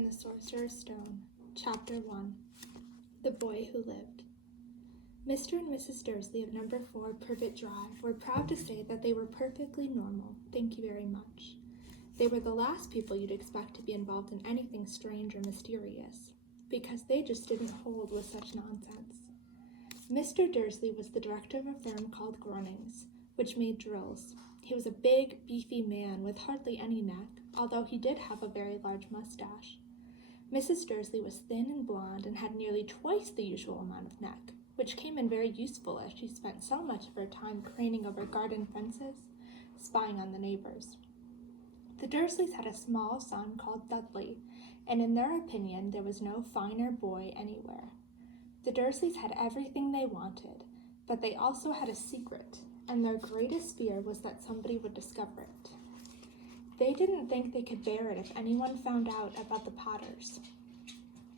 and the Sorcerer's Stone, Chapter 1. The Boy Who Lived. Mr. and Mrs. Dursley of number 4 Privet Drive were proud to say that they were perfectly normal, thank you very much. They were the last people you'd expect to be involved in anything strange or mysterious, because they just didn't hold with such nonsense. Mr. Dursley was the director of a firm called Grunnings, which made drills. He was a big, beefy man with hardly any neck, although he did have a very large mustache. Mrs. Dursley was thin and blonde and had nearly twice the usual amount of neck, which came in very useful as she spent so much of her time craning over garden fences, spying on the neighbors. The Dursleys had a small son called Dudley, and in their opinion there was no finer boy anywhere. The Dursleys had everything they wanted, but they also had a secret, and their greatest fear was that somebody would discover it. They didn't think they could bear it if anyone found out about the Potters.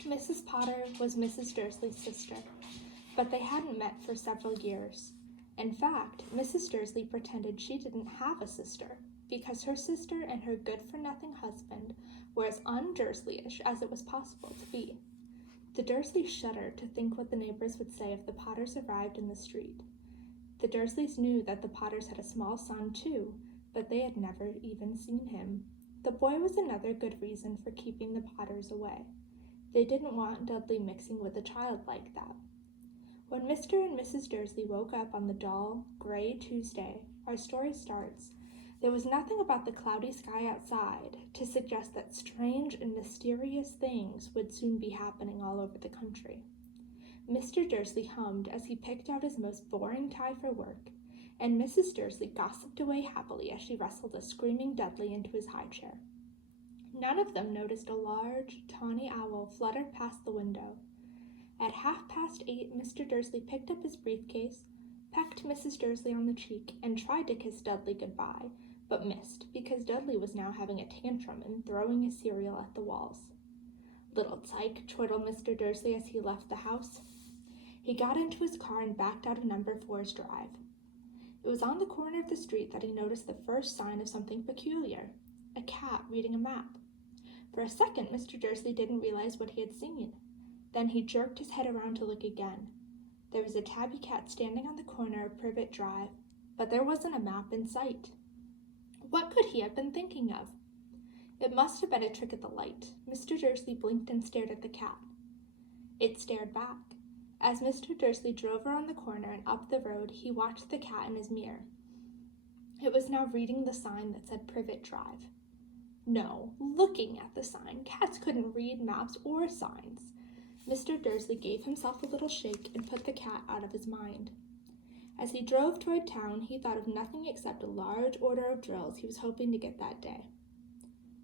Mrs. Potter was Mrs. Dursley's sister, but they hadn't met for several years. In fact, Mrs. Dursley pretended she didn't have a sister, because her sister and her good-for-nothing husband were as un-Dursleyish as it was possible to be. The Dursleys shuddered to think what the neighbors would say if the Potters arrived in the street. The Dursleys knew that the Potters had a small son, too, but they had never even seen him. The boy was another good reason for keeping the Potters away. They didn't want Dudley mixing with a child like that. When Mr. and Mrs. Dursley woke up on the dull, gray Tuesday, our story starts, there was nothing about the cloudy sky outside to suggest that strange and mysterious things would soon be happening all over the country. Mr. Dursley hummed as he picked out his most boring tie for work, and Mrs. Dursley gossiped away happily as she wrestled a screaming Dudley into his high chair. None of them noticed a large, tawny owl flutter past the window. At 8:30, Mr. Dursley picked up his briefcase, pecked Mrs. Dursley on the cheek, and tried to kiss Dudley goodbye, but missed, because Dudley was now having a tantrum and throwing his cereal at the walls. "Little tyke," chortled Mr. Dursley as he left the house. He got into his car and backed out of number 4's drive. It was on the corner of the street that he noticed the first sign of something peculiar, a cat reading a map. For a second, Mr. Dursley didn't realize what he had seen. Then he jerked his head around to look again. There was a tabby cat standing on the corner of Privet Drive, but there wasn't a map in sight. What could he have been thinking of? It must have been a trick of the light. Mr. Dursley blinked and stared at the cat. It stared back. As Mr. Dursley drove around the corner and up the road, he watched the cat in his mirror. It was now reading the sign that said Privet Drive. No, looking at the sign. Cats couldn't read maps or signs. Mr. Dursley gave himself a little shake and put the cat out of his mind. As he drove toward town, he thought of nothing except a large order of drills he was hoping to get that day.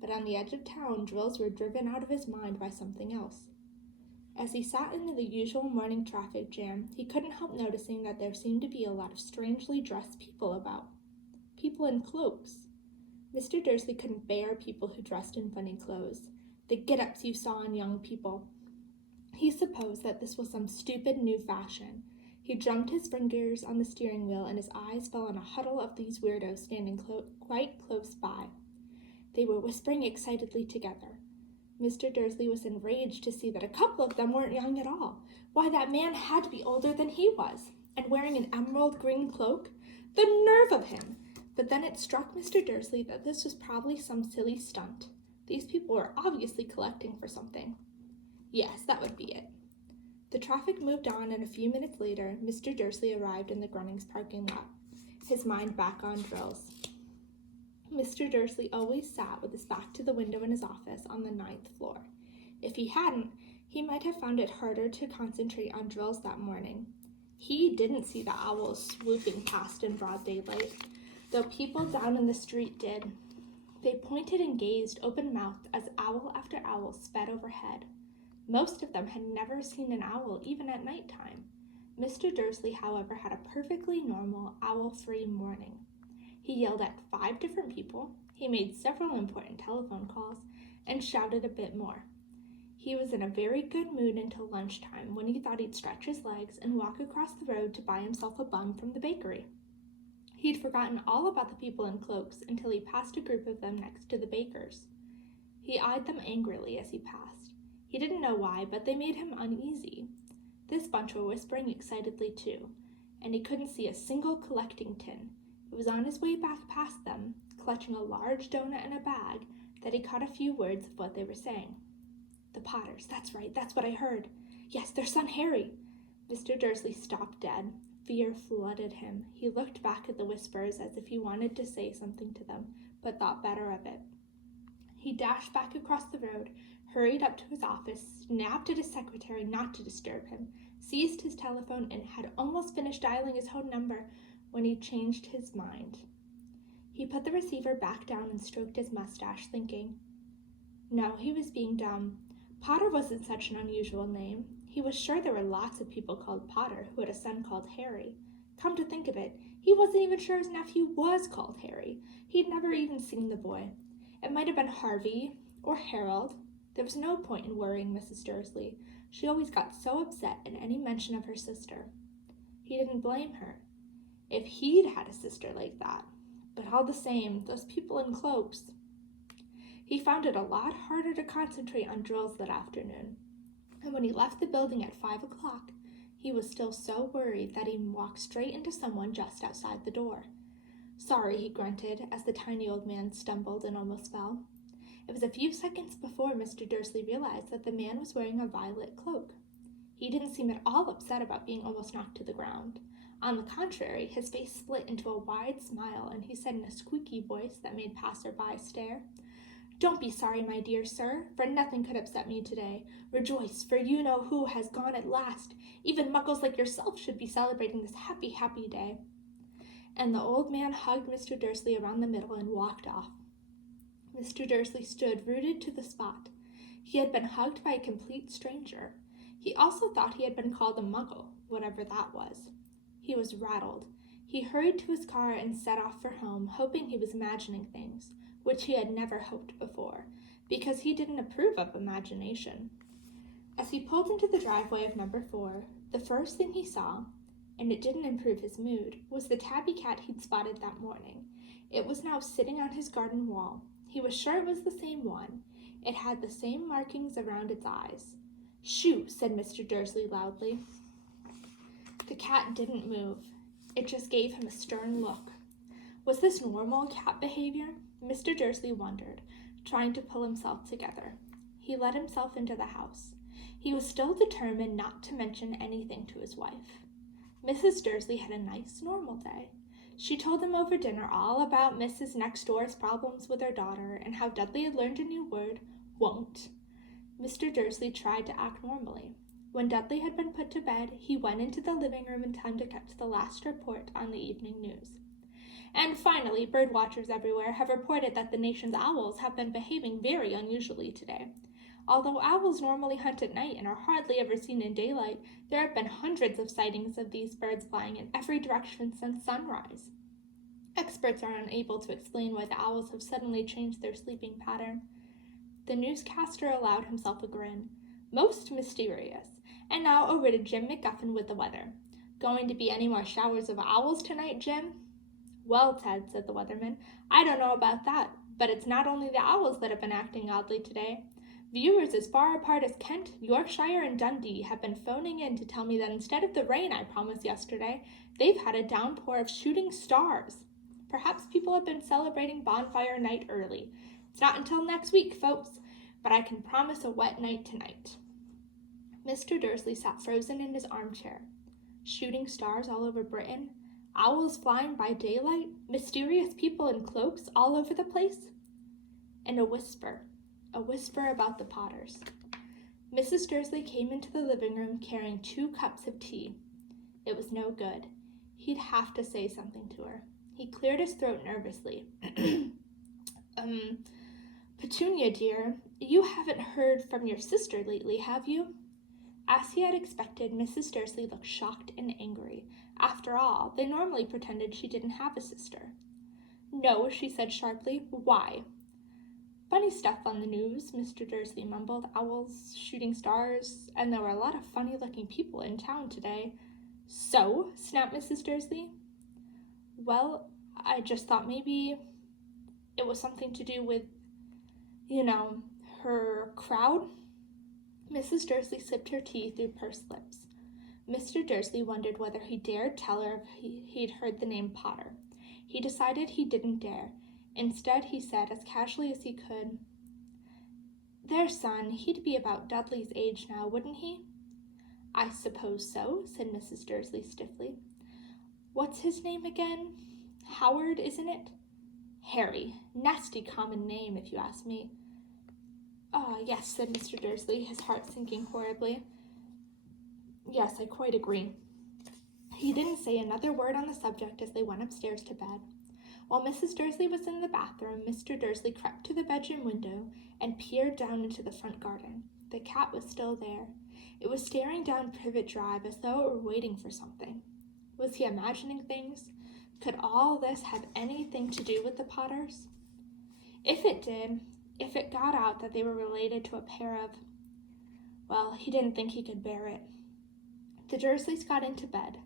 But on the edge of town, drills were driven out of his mind by something else. As he sat in the usual morning traffic jam, he couldn't help noticing that there seemed to be a lot of strangely dressed people about. People in cloaks. Mr. Dursley couldn't bear people who dressed in funny clothes, the get-ups you saw in young people. He supposed that this was some stupid new fashion. He drummed his fingers on the steering wheel and his eyes fell on a huddle of these weirdos standing quite close by. They were whispering excitedly together. Mr. Dursley was enraged to see that a couple of them weren't young at all. Why, that man had to be older than he was, and wearing an emerald green cloak. The nerve of him! But then it struck Mr. Dursley that this was probably some silly stunt. These people were obviously collecting for something. Yes, that would be it. The traffic moved on, and a few minutes later, Mr. Dursley arrived in the Grunnings parking lot, his mind back on drills. Mr. Dursley always sat with his back to the window in his office on the 9th floor. If he hadn't, he might have found it harder to concentrate on drills that morning. He didn't see the owls swooping past in broad daylight, though people down in the street did. They pointed and gazed open-mouthed as owl after owl sped overhead. Most of them had never seen an owl, even at nighttime. Mr. Dursley, however, had a perfectly normal, owl-free morning. He yelled at 5 different people, he made several important telephone calls, and shouted a bit more. He was in a very good mood until lunchtime, when he thought he'd stretch his legs and walk across the road to buy himself a bun from the bakery. He'd forgotten all about the people in cloaks until he passed a group of them next to the baker's. He eyed them angrily as he passed. He didn't know why, but they made him uneasy. This bunch were whispering excitedly too, and he couldn't see a single collecting tin. It was on his way back past them, clutching a large donut in a bag, that he caught a few words of what they were saying. The Potters, that's right, that's what I heard. Yes, their son Harry. Mr. Dursley stopped dead. Fear flooded him. He looked back at the whisperers as if he wanted to say something to them, but thought better of it. He dashed back across the road, hurried up to his office, snapped at his secretary not to disturb him, seized his telephone, and had almost finished dialing his home number when he changed his mind. He put the receiver back down and stroked his mustache, thinking. No, he was being dumb. Potter wasn't such an unusual name. He was sure there were lots of people called Potter who had a son called Harry. Come to think of it, he wasn't even sure his nephew was called Harry. He'd never even seen the boy. It might have been Harvey or Harold. There was no point in worrying Mrs. Dursley. She always got so upset at any mention of her sister. He didn't blame her. If he'd had a sister like that. But all the same, those people in cloaks. He found it a lot harder to concentrate on drills that afternoon. And when he left the building at 5 o'clock, he was still so worried that he walked straight into someone just outside the door. Sorry, he grunted as the tiny old man stumbled and almost fell. It was a few seconds before Mr. Dursley realized that the man was wearing a violet cloak. He didn't seem at all upset about being almost knocked to the ground. On the contrary, his face split into a wide smile, and he said in a squeaky voice that made passer-by stare, Don't be sorry, my dear sir, for nothing could upset me today. Rejoice, for you know who has gone at last. Even muggles like yourself should be celebrating this happy, happy day. And the old man hugged Mr. Dursley around the middle and walked off. Mr. Dursley stood rooted to the spot. He had been hugged by a complete stranger. He also thought he had been called a muggle, whatever that was. He was rattled. He hurried to his car and set off for home, hoping he was imagining things, which he had never hoped before, because he didn't approve of imagination. As he pulled into the driveway of number 4, the first thing he saw, and it didn't improve his mood, was the tabby cat he'd spotted that morning. It was now sitting on his garden wall. He was sure it was the same one. It had the same markings around its eyes. Shoo, said Mr. Dursley loudly. The cat didn't move. It just gave him a stern look. Was this normal cat behavior? Mr. Dursley wondered, trying to pull himself together. He let himself into the house. He was still determined not to mention anything to his wife. Mrs. Dursley had a nice, normal day. She told him over dinner all about Mrs. Next Door's problems with her daughter and how Dudley had learned a new word, won't. Mr. Dursley tried to act normally. When Dudley had been put to bed, he went into the living room in time to catch the last report on the evening news. And finally, bird watchers everywhere have reported that the nation's owls have been behaving very unusually today. Although owls normally hunt at night and are hardly ever seen in daylight, there have been hundreds of sightings of these birds flying in every direction since sunrise. Experts are unable to explain why the owls have suddenly changed their sleeping pattern. The newscaster allowed himself a grin. Most mysterious. And now over to Jim McGuffin with the weather. Going to be any more showers of owls tonight, Jim? Well, Ted, said the weatherman, I don't know about that, but it's not only the owls that have been acting oddly today. Viewers as far apart as Kent, Yorkshire, and Dundee have been phoning in to tell me that instead of the rain I promised yesterday, they've had a downpour of shooting stars. Perhaps people have been celebrating bonfire night early. It's not until next week, folks, but I can promise a wet night tonight. Mr. Dursley sat frozen in his armchair. Shooting stars all over Britain? Owls flying by daylight? Mysterious people in cloaks all over the place? And a whisper about the Potters. Mrs. Dursley came into the living room carrying 2 cups of tea. It was no good. He'd have to say something to her. He cleared his throat nervously. Petunia, dear, you haven't heard from your sister lately, have you? As he had expected, Mrs. Dursley looked shocked and angry. After all, they normally pretended she didn't have a sister. No, she said sharply. Why? Funny stuff on the news, Mr. Dursley mumbled. Owls, shooting stars, and there were a lot of funny-looking people in town today. So? Snapped Mrs. Dursley. Well, I just thought maybe it was something to do with, her crowd? Mrs. Dursley sipped her tea through pursed lips. Mr. Dursley wondered whether he dared tell her if he'd heard the name Potter. He decided he didn't dare. Instead, he said as casually as he could, "Their son, he'd be about Dudley's age now, wouldn't he?" "I suppose so," said Mrs. Dursley stiffly. "What's his name again? Howard, isn't it?" "Harry. Nasty common name, if you ask me." "Ah, yes," said Mr. Dursley, his heart sinking horribly. "Yes, I quite agree." He didn't say another word on the subject as they went upstairs to bed. While Mrs. Dursley was in the bathroom, Mr. Dursley crept to the bedroom window and peered down into the front garden. The cat was still there. It was staring down Privet Drive as though it were waiting for something. Was he imagining things? Could all this have anything to do with the Potters? If it did, if it got out that they were related to a pair of... Well, he didn't think he could bear it. The Dursleys got into bed.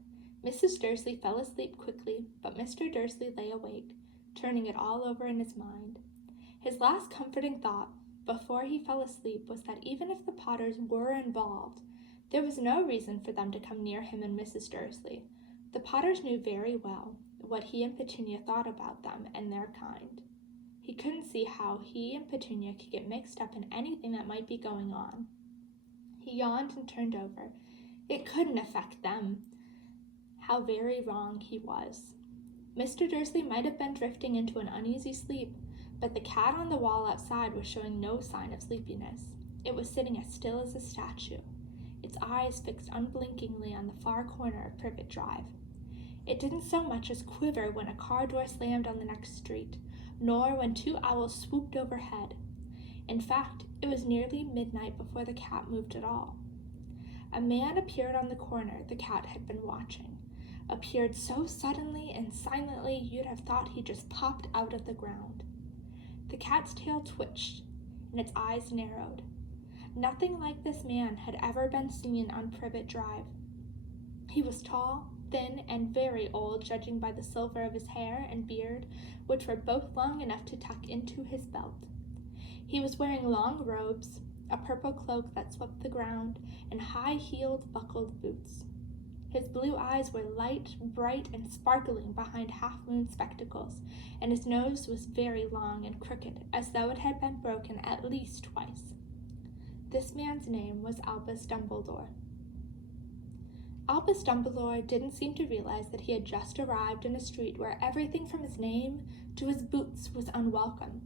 Mrs. Dursley fell asleep quickly, but Mr. Dursley lay awake, turning it all over in his mind. His last comforting thought, before he fell asleep, was that even if the Potters were involved, there was no reason for them to come near him and Mrs. Dursley. The Potters knew very well what he and Petunia thought about them and their kind. He couldn't see how he and Petunia could get mixed up in anything that might be going on. He yawned and turned over. It couldn't affect them. How very wrong he was. Mr. Dursley might have been drifting into an uneasy sleep, but the cat on the wall outside was showing no sign of sleepiness. It was sitting as still as a statue, its eyes fixed unblinkingly on the far corner of Privet Drive. It didn't so much as quiver when a car door slammed on the next street, nor when two owls swooped overhead. In fact, it was nearly midnight before the cat moved at all. A man appeared on the corner the cat had been watching. Appeared so suddenly and silently you'd have thought he just popped out of the ground. The cat's tail twitched, and its eyes narrowed. Nothing like this man had ever been seen on Privet Drive. He was tall, thin, and very old, judging by the silver of his hair and beard, which were both long enough to tuck into his belt. He was wearing long robes, a purple cloak that swept the ground, and high-heeled, buckled boots. His blue eyes were light, bright, and sparkling behind half-moon spectacles, and his nose was very long and crooked, as though it had been broken at least twice. This man's name was Albus Dumbledore. Albus Dumbledore didn't seem to realize that he had just arrived in a street where everything from his name to his boots was unwelcome.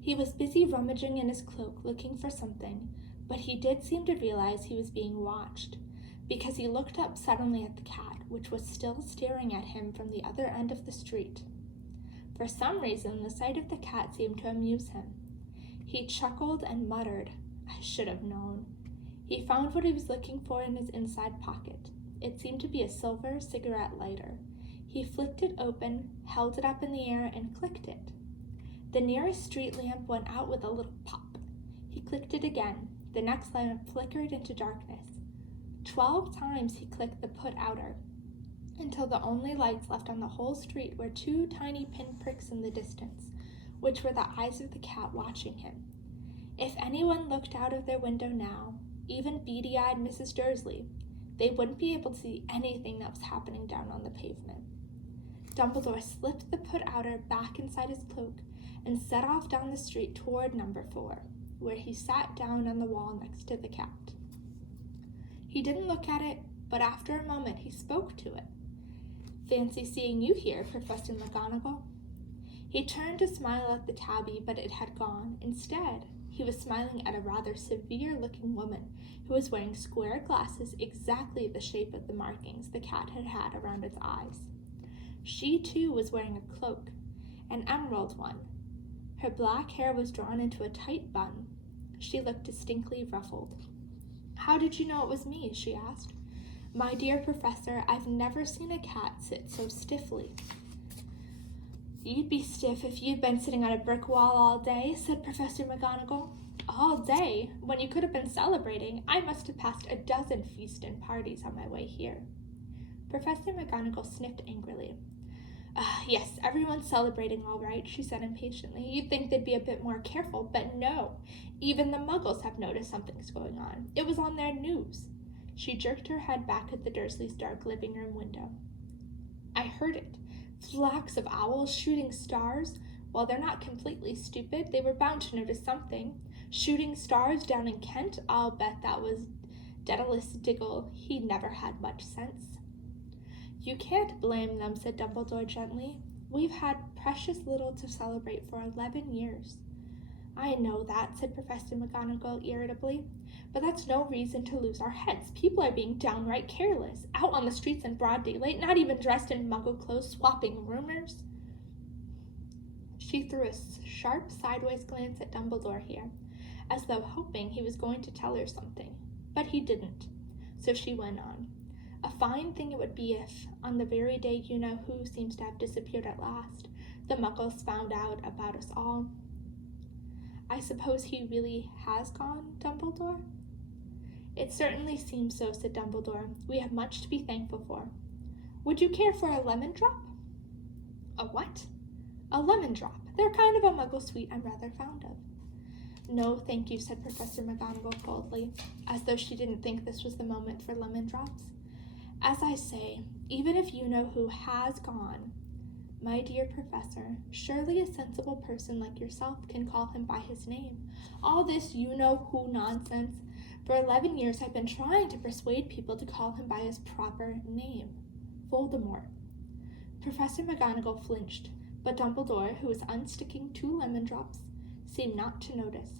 He was busy rummaging in his cloak looking for something, but he did seem to realize he was being watched, because he looked up suddenly at the cat, which was still staring at him from the other end of the street. For some reason, the sight of the cat seemed to amuse him. He chuckled and muttered, "I should have known." He found what he was looking for in his inside pocket. It seemed to be a silver cigarette lighter. He flicked it open, held it up in the air, and clicked it. The nearest street lamp went out with a little pop. He clicked it again. The next lamp flickered into darkness. 12 times he clicked the put-outer, until the only lights left on the whole street were 2 tiny pinpricks in the distance, which were the eyes of the cat watching him. If anyone looked out of their window now, even beady-eyed Mrs. Dursley, they wouldn't be able to see anything that was happening down on the pavement. Dumbledore slipped the put-outer back inside his cloak and set off down the street toward number 4, where he sat down on the wall next to the cat. He didn't look at it, but after a moment he spoke to it. "Fancy seeing you here, Professor McGonagall." He turned to smile at the tabby, but it had gone. Instead, he was smiling at a rather severe-looking woman who was wearing square glasses exactly the shape of the markings the cat had had around its eyes. She, too, was wearing a cloak, an emerald one. Her black hair was drawn into a tight bun. She looked distinctly ruffled. "How did you know it was me?" she asked. "My dear Professor, I've never seen a cat sit so stiffly." "You'd be stiff if you'd been sitting on a brick wall all day," said Professor McGonagall. "All day? When you could have been celebrating. I must have passed a dozen feasts and parties on my way here." Professor McGonagall sniffed angrily. Yes, everyone's celebrating all right, she said impatiently. You'd think they'd be a bit more careful, but no. Even the Muggles have noticed something's going on. It was on their news. She jerked her head back at the Dursleys' dark living room window. I heard it. Flocks of owls shooting stars. While they're not completely stupid, they were bound to notice something. Shooting stars down in Kent? I'll bet that was Daedalus Diggle. He never had much sense. You can't blame them, said Dumbledore gently. We've had precious little to celebrate for 11 years. I know that, said Professor McGonagall irritably, but that's no reason to lose our heads. People are being downright careless, out on the streets in broad daylight, not even dressed in Muggle clothes, swapping rumors. She threw a sharp sideways glance at Dumbledore here, as though hoping he was going to tell her something, but he didn't, so she went on. A fine thing it would be if, on the very day you-know-who seems to have disappeared at last, the Muggles found out about us all. I suppose he really has gone, Dumbledore? It certainly seems so, said Dumbledore. We have much to be thankful for. Would you care for a lemon drop? A what? A lemon drop. They're kind of a Muggle sweet I'm rather fond of. No, thank you, said Professor McGonagall coldly, as though she didn't think this was the moment for lemon drops. As I say, even if you-know-who has gone, my dear Professor, surely a sensible person like yourself can call him by his name. All this you-know-who nonsense. For 11 years I've been trying to persuade people to call him by his proper name, Voldemort. Professor McGonagall flinched, but Dumbledore, who was unsticking 2 lemon drops, seemed not to notice.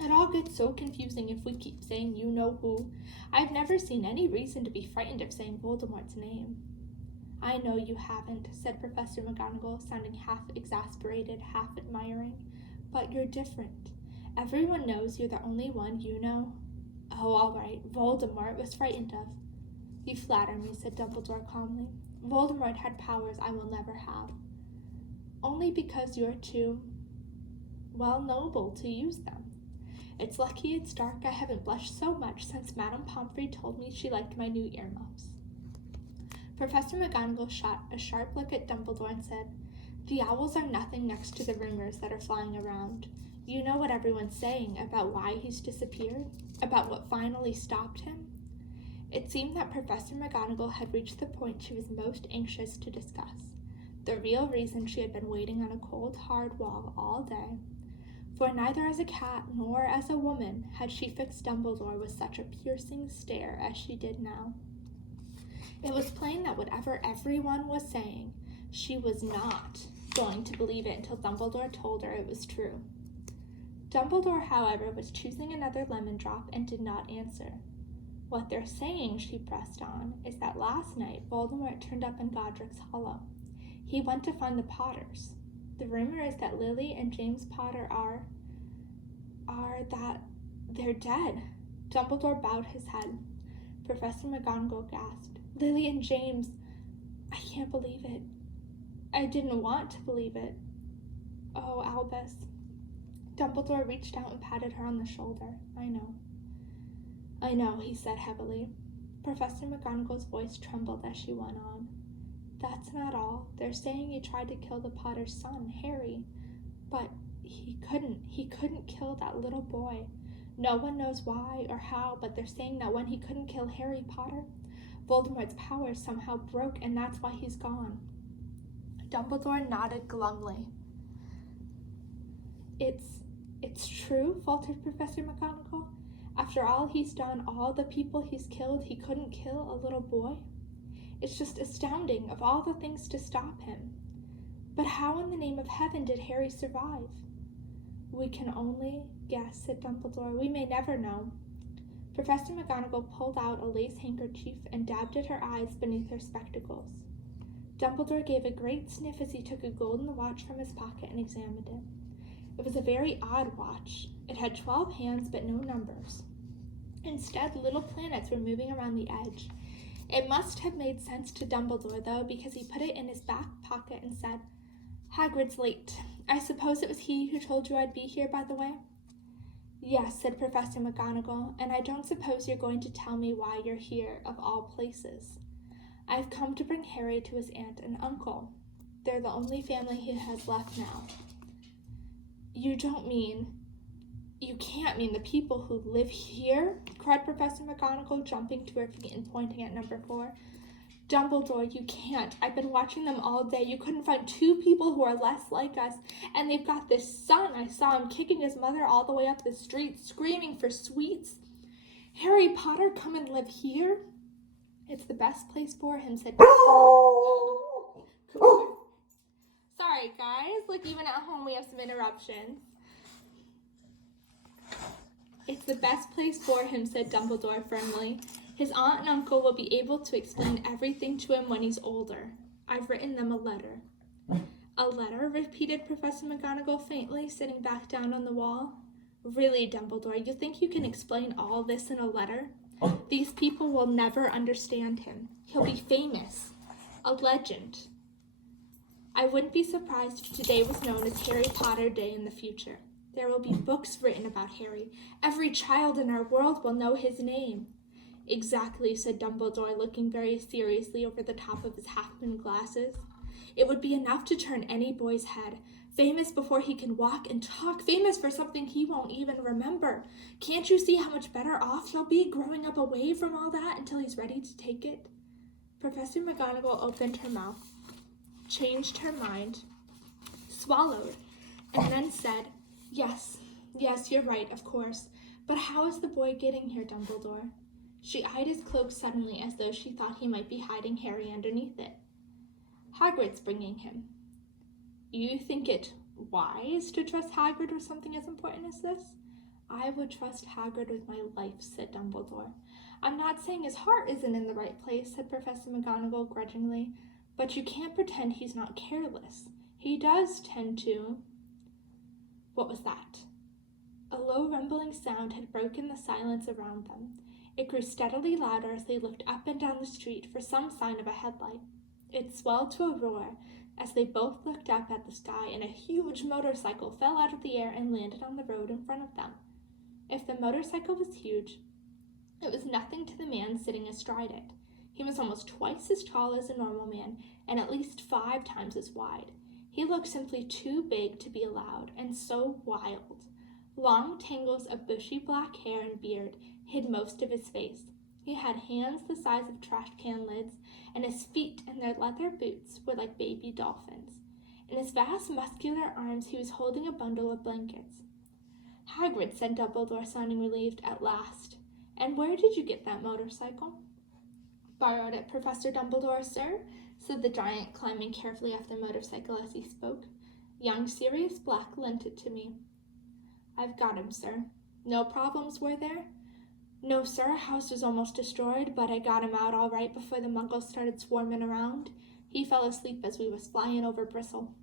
It all gets so confusing if we keep saying you-know-who. I've never seen any reason to be frightened of saying Voldemort's name. I know you haven't, said Professor McGonagall, sounding half exasperated, half admiring. But you're different. Everyone knows you're the only one you know. Oh, all right, Voldemort was frightened of. You flatter me, said Dumbledore calmly. Voldemort had powers I will never have. Only because you're too, well, noble to use them. It's lucky it's dark. I haven't blushed so much since Madame Pomfrey told me she liked my new earmuffs. Professor McGonagall shot a sharp look at Dumbledore and said, The owls are nothing next to the rumors that are flying around. You know what everyone's saying about why he's disappeared? About what finally stopped him? It seemed that Professor McGonagall had reached the point she was most anxious to discuss, the real reason she had been waiting on a cold, hard wall all day. For neither as a cat nor as a woman had she fixed Dumbledore with such a piercing stare as she did now. It was plain that whatever everyone was saying, she was not going to believe it until Dumbledore told her it was true. Dumbledore, however, was choosing another lemon drop and did not answer. What they're saying, she pressed on, is that last night Voldemort turned up in Godric's Hollow. He went to find the Potters. The rumor is that Lily and James Potter are that they're dead. Dumbledore bowed his head. Professor McGonagall gasped. Lily and James, I can't believe it. I didn't want to believe it. Oh, Albus. Dumbledore reached out and patted her on the shoulder. I know, he said heavily. Professor McGonagall's voice trembled as she went on. That's not all. They're saying you tried to kill the Potter's son, Harry. But he couldn't kill that little boy. No one knows why or how, but they're saying that when he couldn't kill Harry Potter, Voldemort's powers somehow broke, and that's why he's gone. Dumbledore nodded glumly. It's true, faltered Professor McGonagall. After all he's done, all the people he's killed, he couldn't kill a little boy? It's just astounding, of all the things to stop him. But how in the name of heaven did Harry survive? We can only guess, said Dumbledore. We may never know. Professor McGonagall pulled out a lace handkerchief and dabbed at her eyes beneath her spectacles. Dumbledore gave a great sniff as he took a golden watch from his pocket and examined it. It was a very odd watch. It had 12 hands but no numbers. Instead, little planets were moving around the edge. It must have made sense to Dumbledore, though, because he put it in his back pocket and said, Hagrid's late. I suppose it was he who told you I'd be here, by the way? Yes, said Professor McGonagall, and I don't suppose you're going to tell me why you're here, of all places. I've come to bring Harry to his aunt and uncle. They're the only family he has left now. You can't mean the people who live here? Cried Professor McGonagall, jumping to her feet and pointing at number 4. Dumbledore, you can't. I've been watching them all day. You couldn't find 2 people who are less like us. And they've got this son. I saw him kicking his mother all the way up the street, screaming for sweets. Harry Potter come and live here? It's the best place for him, said Dumbledore. Sorry, guys. Look, even at home we have some interruptions. It's the best place for him, said Dumbledore firmly. His aunt and uncle will be able to explain everything to him when he's older. I've written them a letter. A letter? Repeated Professor McGonagall faintly, sitting back down on the wall. Really, Dumbledore, you think you can explain all this in a letter? These people will never understand him. He'll be famous. A legend. I wouldn't be surprised if today was known as Harry Potter Day in the future. There will be books written about Harry. Every child in our world will know his name. Exactly, said Dumbledore, looking very seriously over the top of his half-moon glasses. It would be enough to turn any boy's head. Famous before he can walk and talk. Famous for something he won't even remember. Can't you see how much better off he'll be growing up away from all that until he's ready to take it? Professor McGonagall opened her mouth, changed her mind, swallowed, and then said, Yes, you're right, of course. But how is the boy getting here, Dumbledore? She eyed his cloak suddenly as though she thought he might be hiding Harry underneath it. Hagrid's bringing him. You think it wise to trust Hagrid with something as important as this? I would trust Hagrid with my life, said Dumbledore. I'm not saying his heart isn't in the right place, said Professor McGonagall grudgingly, but you can't pretend he's not careless. He does tend to... What was that? A low rumbling sound had broken the silence around them. It grew steadily louder as they looked up and down the street for some sign of a headlight. It swelled to a roar as they both looked up at the sky, and a huge motorcycle fell out of the air and landed on the road in front of them. If the motorcycle was huge, it was nothing to the man sitting astride it. He was almost twice as tall as a normal man and at least 5 times as wide. He looked simply too big to be allowed, and so wild. Long tangles of bushy black hair and beard hid most of his face. He had hands the size of trash can lids, and his feet and their leather boots were like baby dolphins. In his vast muscular arms he was holding a bundle of blankets. Hagrid, said Dumbledore, sounding relieved at last. And where did you get that motorcycle? Borrowed it, Professor Dumbledore, sir, said the giant, climbing carefully off the motorcycle as he spoke. Young Sirius Black lent it to me. I've got him, sir. No problems, were there? No, sir, house was almost destroyed, but I got him out all right before the Muggles started swarming around. He fell asleep as we was flying over Bristle.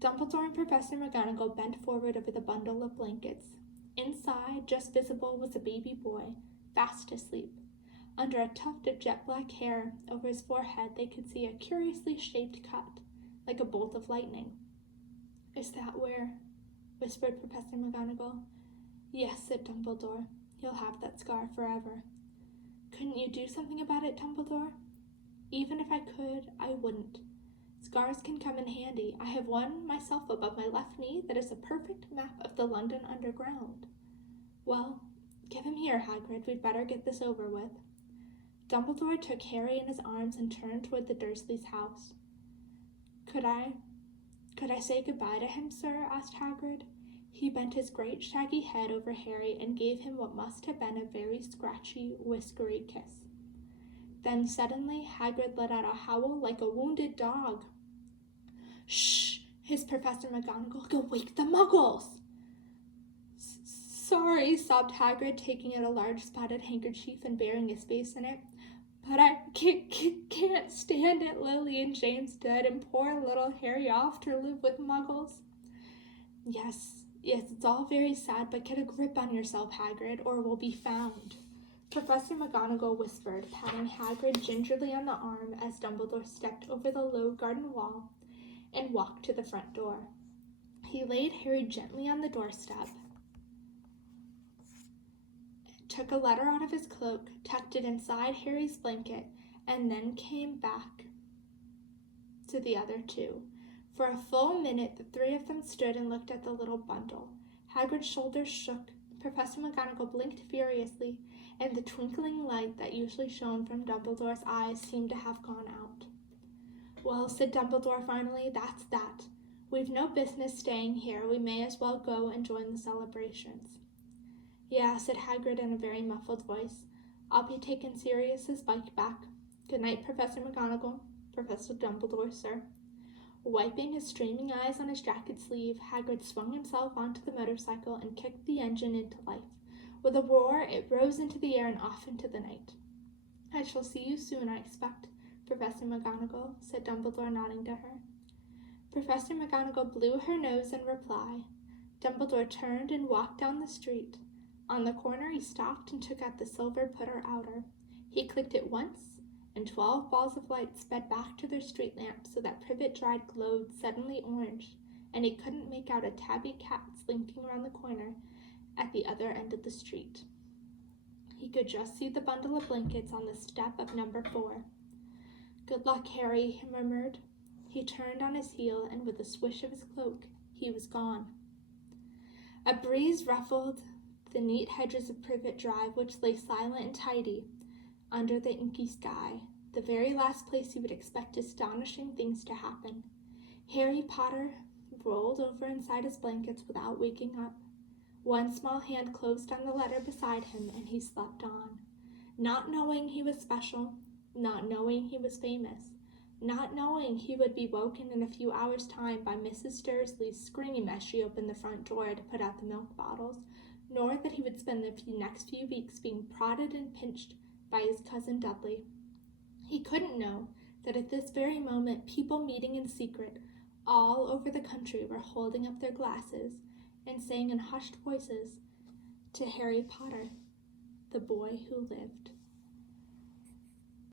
Dumbledore and Professor McGonagall bent forward over the bundle of blankets. Inside, just visible, was a baby boy, fast asleep. Under a tuft of jet-black hair over his forehead, they could see a curiously shaped cut, like a bolt of lightning. Is that where? Whispered Professor McGonagall. Yes, said Dumbledore. He'll have that scar forever. Couldn't you do something about it, Dumbledore? Even if I could, I wouldn't. Scars can come in handy. I have one myself above my left knee that is a perfect map of the London Underground. Well, give him here, Hagrid. We'd better get this over with. Dumbledore took Harry in his arms and turned toward the Dursleys' house. Could I say goodbye to him, sir? Asked Hagrid. He bent his great shaggy head over Harry and gave him what must have been a very scratchy, whiskery kiss. Then suddenly Hagrid let out a howl like a wounded dog. Shh! Hissed Professor McGonagall. You'll wake the Muggles! Sorry, sobbed Hagrid, taking out a large spotted handkerchief and burying his face in it. But I can't stand it, Lily and James dead, and poor little Harry off to live with Muggles. Yes, it's all very sad, but get a grip on yourself, Hagrid, or we'll be found. Professor McGonagall whispered, patting Hagrid gingerly on the arm as Dumbledore stepped over the low garden wall and walked to the front door. He laid Harry gently on the doorstep, took a letter out of his cloak, tucked it inside Harry's blanket, and then came back to the other two. For a full minute, the three of them stood and looked at the little bundle. Hagrid's shoulders shook. Professor McGonagall blinked furiously, and the twinkling light that usually shone from Dumbledore's eyes seemed to have gone out. "Well," said Dumbledore finally, "that's that. We've no business staying here. We may as well go and join the celebrations." "Yeah," said Hagrid in a very muffled voice. "I'll be taking Sirius's bike back. Good night, Professor McGonagall." "Professor Dumbledore, sir." Wiping his streaming eyes on his jacket sleeve, Hagrid swung himself onto the motorcycle and kicked the engine into life. With a roar, it rose into the air and off into the night. "I shall see you soon, I expect, Professor McGonagall," said Dumbledore, nodding to her. Professor McGonagall blew her nose in reply. Dumbledore turned and walked down the street. On the corner, he stopped and took out the silver putter outer. He clicked it once, and 12 balls of light sped back to their street lamp so that Privet Drive glowed suddenly orange, and he couldn't make out a tabby cat slinking around the corner at the other end of the street. He could just see the bundle of blankets on the step of number 4. "Good luck, Harry," he murmured. He turned on his heel, and with a swish of his cloak, he was gone. A breeze ruffled the neat hedges of Privet Drive, which lay silent and tidy under the inky sky, the very last place you would expect astonishing things to happen. Harry Potter rolled over inside his blankets without waking up. One small hand closed on the letter beside him, and he slept on, not knowing he was special, not knowing he was famous, not knowing he would be woken in a few hours' time by Mrs. Dursley's scream as she opened the front door to put out the milk bottles, nor that he would spend the next few weeks being prodded and pinched by his cousin Dudley. He couldn't know that at this very moment people meeting in secret all over the country were holding up their glasses and saying in hushed voices to Harry Potter, "The boy who lived."